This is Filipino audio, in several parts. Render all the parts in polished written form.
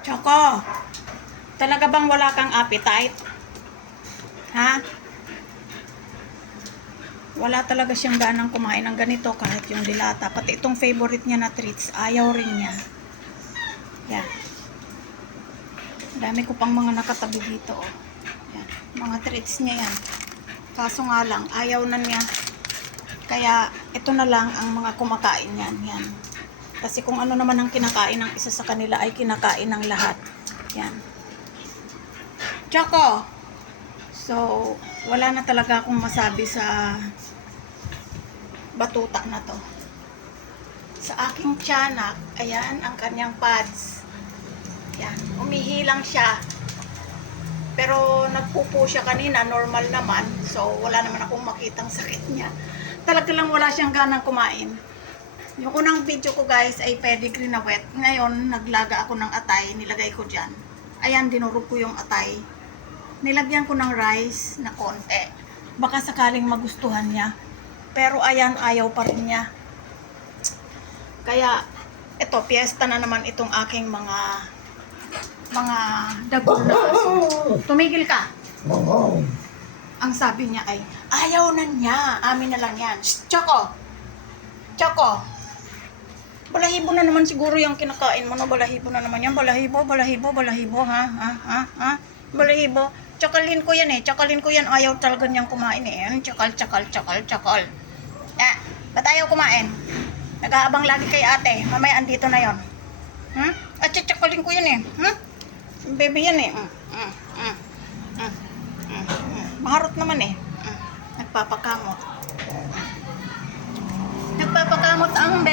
Choco, talaga bang wala kang appetite? Ha? Wala talaga siyang ganang kumain ng ganito kahit yung dilata. Pati itong favorite niya na treats, ayaw rin niya. Yan. Dami ko pang mga nakatabi dito. Oh. Yan. Mga treats niya yan. Kaso nga lang, ayaw na niya. Kaya ito na lang ang mga kumakain yan. Yan. Kasi kung ano naman ang kinakain ng isa sa kanila ay kinakain ng lahat. Yan. Choco! So, wala na talaga akong masabi sa batuta na to. Sa aking tiyanak, ayan ang kanyang pads. Yan, umihi lang siya. Pero nagpupo siya kanina, normal naman. So, wala naman akong makitang sakit niya. Talaga lang wala siyang ganang kumain. Yung unang video ko guys ay pedigree na wet. Ngayon, naglaga ako ng atay, nilagay ko dyan. Ayan, dinurog ko yung atay. Nilagyan ko ng rice na konti. Baka sakaling magustuhan niya. Pero ayan, ayaw pa rin niya. Kaya, ito, piyesta na naman itong aking mga dagol na aso. Tumigil ka. Ang sabi niya ay, ayaw na niya. Amin na lang yan. Shh, Choco! Choco! Balahibo na naman siguro yung kinakain mo, no? Balahibo na naman yan. Balahibo, ha? Ha? Balahibo. Tsakalin ko yan eh. Tsakalin ko yan. Ayaw talaga niyang kumain eh. Tsakal. Ba't ayaw kumain? Nag-aabang lagi kay ate. Mamaya andito na yon. At tsakalin ko yan eh. Baby yan eh. Maharot naman eh. Nagpapakamot. Nagpapakamot ang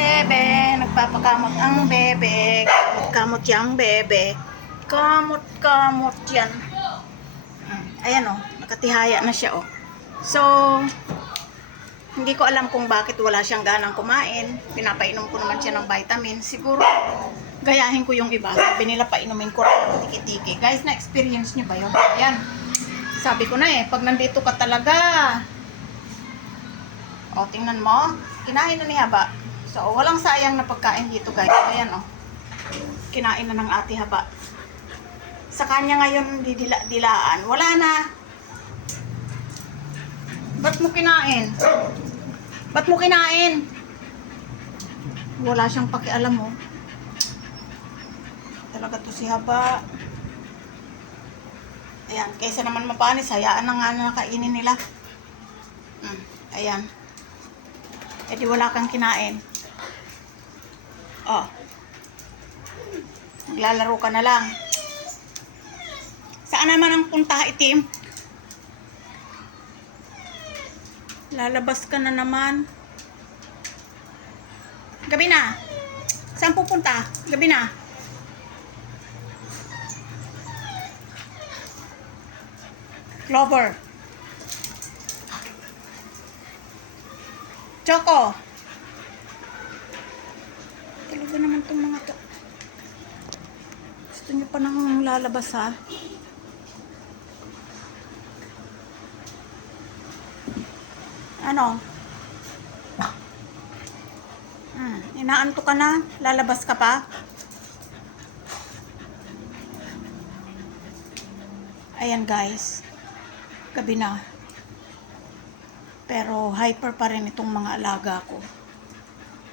bebe. Kamot yang bebe. Kamot yan. Ayan oh, nakatihaya na siya oh. So, hindi ko alam kung bakit wala siyang ganang kumain. Pinapainom ko naman siya ng vitamin. Siguro, gayahin ko yung iba. Sabi nila painumin ko rin ng tiki-tiki. Guys, na-experience niyo ba yun? Ayan. Sabi ko na eh, pag nandito ka talaga. O, tingnan mo. Kinain na ni Haba. So, walang sayang na pagkain dito guys. Ayan o. Kinain na ng ate Haba. Sa kanya ngayon dilaan. Wala na. Ba't mo kinain? Wala siyang pakialam mo. Talaga to si Haba. Ayan. Kaysa naman mapanis, hayaan na nga na kainin nila. Ayan. E di wala kang kinain. Oh. Maglalaro ka na lang. Saan naman ang punta, itim? Lalabas ka na naman. Gabi na. Saan pupunta? Gabi na. Clover. Choco. Talaga naman itong mga to. Gusto niyo pa nang lalabas ha? Ano? Inaanto ka na? Lalabas ka pa? Ayan guys. Gabi na. Pero hyper pa rin itong mga alaga ko.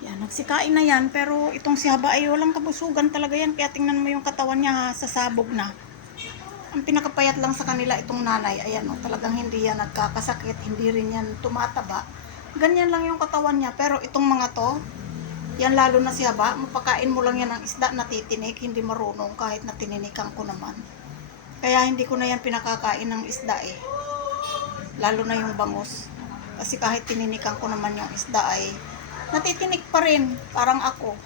Yan, nagsikain na yan. Pero itong si Haba ay walang kabusugan talaga yan. Kaya tingnan mo yung katawan niya sasabog na. Ang pinakapayat lang sa kanila itong nanay. Ayan o, talagang hindi yan nagkakasakit. Hindi rin yan tumataba. Ganyan lang yung katawan niya. Pero itong mga to, yan lalo na si Haba, mapakain mo lang yan ng isda na titinik. Hindi marunong kahit na tininikan ko naman. Kaya hindi ko na yan pinakakain ng isda eh. Lalo na yung bangus. Kasi kahit tininikan ko naman yung isda ay natitinik pa rin. Parang ako.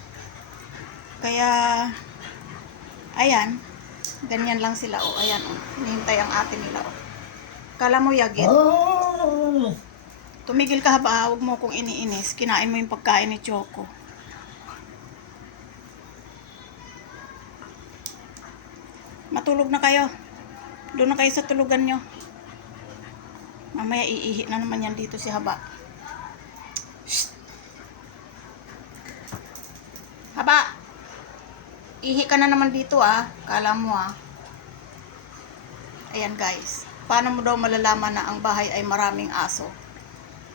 Kaya, ayan. Ganyan lang sila. O, ayan. O. Hinihintay ang ate nila. O. Kala mo yagit. Tumigil ka Haba. Huwag mo kong iniinis. Kinain mo yung pagkain ni Choco. Matulog na kayo. Doon na kayo sa tulugan nyo. Mamaya iihi na naman yan dito si Haba. Shh. Haba! Ihi ka na naman dito Kala mo Ayan guys. Paano mo daw malalaman na ang bahay ay maraming aso?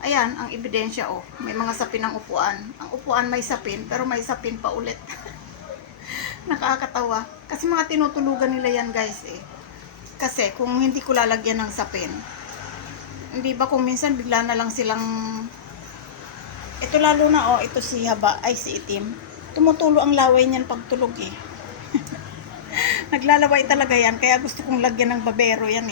Ayan, ang ebidensya May mga sapin ng upuan. Ang upuan may sapin, pero may sapin pa ulit. Nakakatawa. Kasi mga tinutulugan nila yan guys Kasi kung hindi ko lalagyan ng sapin, hindi ba kung minsan bigla na lang silang, ito lalo na ito si haba, ay si itim. Tumutulo ang laway niyan pag tulog Naglalaway talaga yan, kaya gusto kong lagyan ng babero yan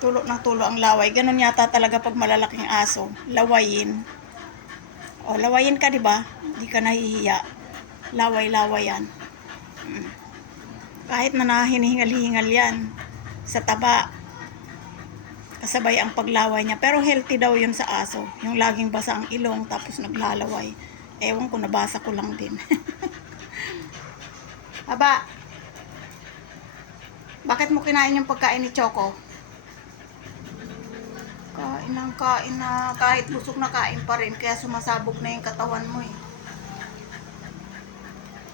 Tulo ng tulo ang laway. Ganun yata talaga pag malalaking aso. Lawayin. Lawayin ka, di ba? Hindi ka nahihiya. Laway-laway yan. Kahit na hinihingal-hingal yan sa taba, kasabay ang paglaway niya. Pero healthy daw yun sa aso. Yung laging basa ang ilong, tapos naglalaway. Ewan ko, nabasa ko lang din. Aba, bakit mo kinain yung pagkain ni Choco? Kain na, kahit busog na kain pa rin, kaya sumasabog na yung katawan mo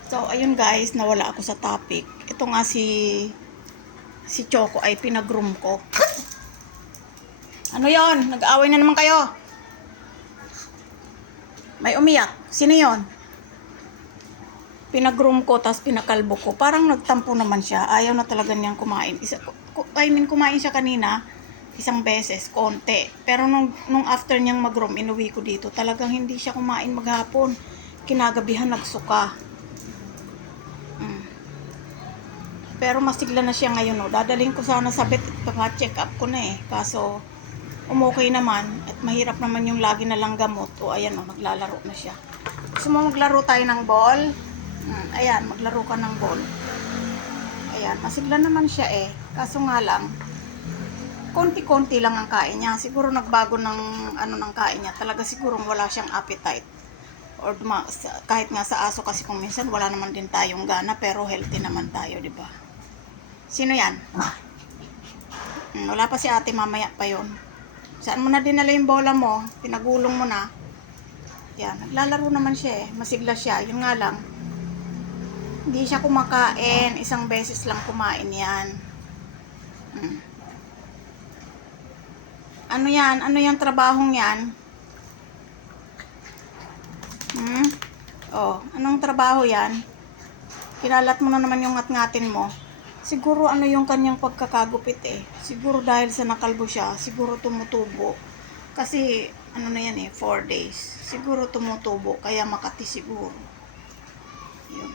So, ayun guys, nawala ako sa topic. Ito nga si Choco ay pinag-groom ko. Ano yon? Nag-aaway na naman kayo. May umiyak. Sino yon? Pinag-groom ko, tapos pinakalbo ko. Parang nagtampo naman siya. Ayaw na talaga niyang kumain. Kumain siya kanina. Isang beses, konti. Pero nung after niyang mag-groom, inuwi ko dito. Talagang hindi siya kumain maghapon. Kinagabihan, nagsuka. Pero masigla na siya ngayon Dadaling ko sana sa vet at check up ko na Kaso, umokay naman. At mahirap naman yung lagi na lang gamot. Ayan naglalaro na siya. Gusto mo maglaro tayo ng ball? Ayan, maglaro ka ng ball. Ayan, masigla naman siya Kaso nga lang, konti-konti lang ang kain niya. Siguro nagbago ng kain niya. Talaga siguro wala siyang appetite. Or kahit nga sa aso kasi kung minsan wala naman din tayong gana, pero healthy naman tayo, di ba? Sino yan? Wala pa si ate, mamaya pa yon. Saan mo na dinala yung bola mo? Pinagulong mo na. Yan, naglalaro naman siya Masigla siya. Yun nga lang, hindi siya kumakain. Isang beses lang kumain yan. Ano yan? Ano yung trabahong yan? Anong trabaho yan? Kinalat mo na naman yung ngat-ngatin mo. Siguro ano yung kanyang pagkakagupit Siguro dahil sa nakalbo siya, siguro tumutubo. Kasi ano na yan 4 days. Siguro tumutubo, kaya Makati siguro. Yun.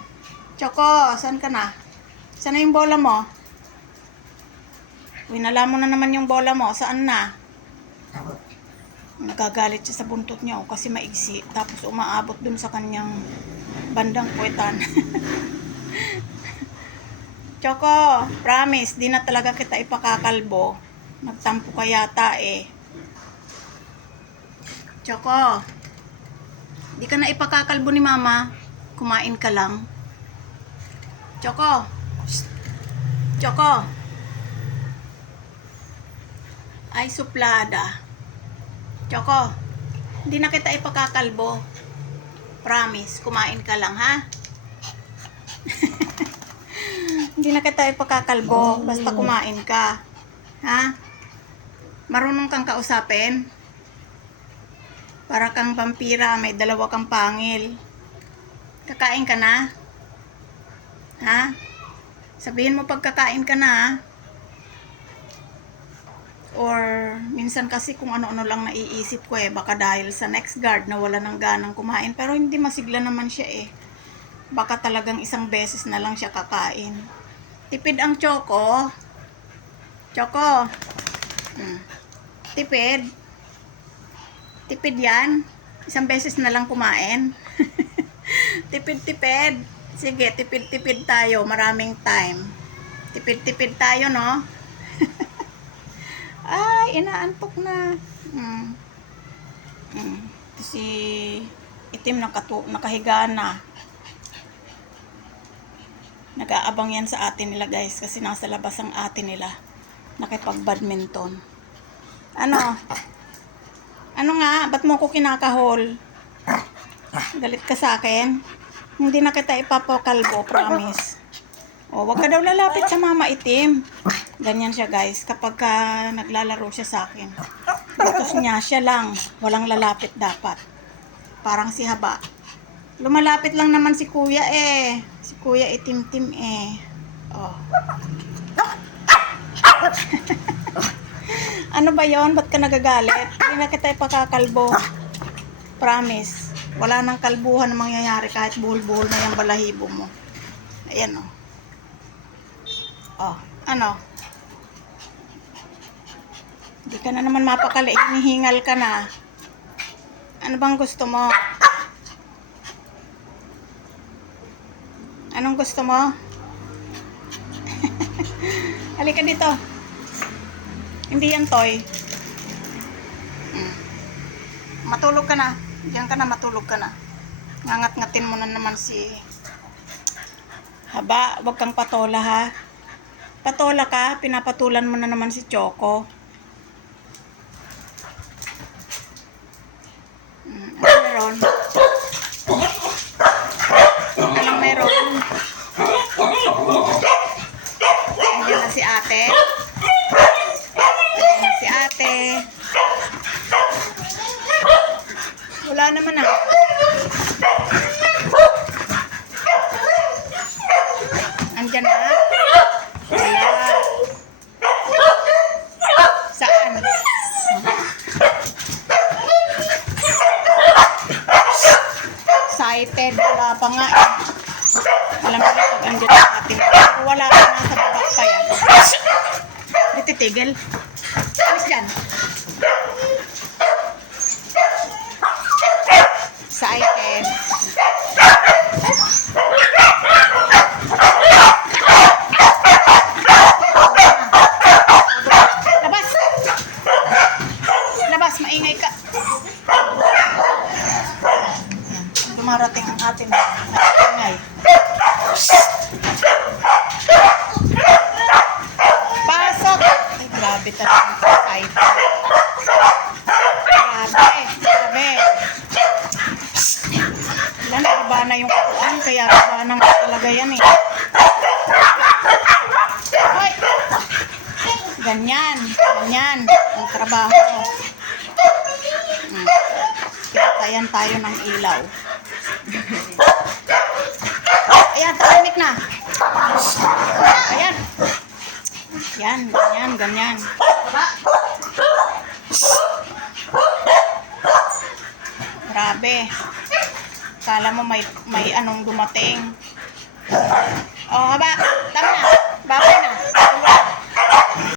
Choco, saan ka na? Saan na yung bola mo? Winala mo na naman yung bola mo. Saan na? Nagagalit siya sa buntot niya kasi maigsi. Tapos umaabot dun sa kanyang bandang puwetan. Choco, promise, di na talaga kita ipakakalbo. Nagtampo ka yata Choco, di ka na ipakakalbo ni mama. Kumain ka lang. Choco. Choco. Ay, suplada. Choco, hindi na kita ipakakalbo. Promise, kumain ka lang, ha? Hindi na kita ipakakalbo, basta kumain ka. Ha? Marunong kang kausapin? Para kang vampira, may 2 kang pangil. Kakain ka na? Ha? Sabihin mo pagkakain ka na, ha? Or minsan kasi kung ano-ano lang naiisip ko baka dahil sa next guard na wala ng ganang kumain, pero hindi masigla naman siya baka talagang isang beses na lang siya kakain. Tipid ang Choco. Choco. Tipid. Tipid yan. Isang beses na lang kumain. Tipid-tipid. Sige, tipid-tipid tayo. Maraming time. Tipid-tipid tayo, no? Ay, inaantok na. Si itim nakahiga na. Nag-aabang yan sa ate nila guys kasi nasa labas ang ate nila. Nakipag-badminton. Ano? Ano nga? Ba't mo ko kinakahol? Galit ka sa akin? Hindi na kita ipapakalbo, promise. O, wag ka daw lalapit sa mama itim. Ganyan siya, guys. Kapag naglalaro siya sa akin. Gusto niya, siya lang. Walang lalapit dapat. Parang si Haba. Lumalapit lang naman si Kuya eh. Si Kuya itim-tim eh. Oh. Ano ba yon? Ba't ka nagagalit? Hindi na kita ipakakalbo. Promise. Wala nang kalbuhan na mangyayari kahit buhol-buhol na yung balahibo mo. Ayan o. Oh. Ano? Hindi ka na naman mapakali. Hinihingal ka na. Ano bang gusto mo? Anong gusto mo? Halika dito. Hindi yan toy. Matulog ka na. Diyan ka na, matulog ka na. Ngangat-ngatin mo na naman si Haba. Huwag kang patola ha. Patola ka, pinapatulan mo na naman si Choco. Ano meron? Anong meron? Andiyan na si ate. Andiyan na si ate. Wala naman ah. Andiyan na? Wala. Saan? Excited. Wala pa nga eh. Alam mo na pag andyan sa atin. Pero wala pa nga sa baba pa yan. Di titigil. Alis dyan. Excited. Labas! Labas, maingay ka. Dumarating ang ating maingay. Pasok! Ay, grabe talagang excited. Grabe. Wala, iba na yung kukuan, kaya iba nang talaga yan eh. Hoy! Ganyan ang trabaho. Pinatayan tayo ng ilaw. Ayan, tahimik na. Ayan. Ganyan. Grabe. Kala mo may anong dumating. Oh, Haba.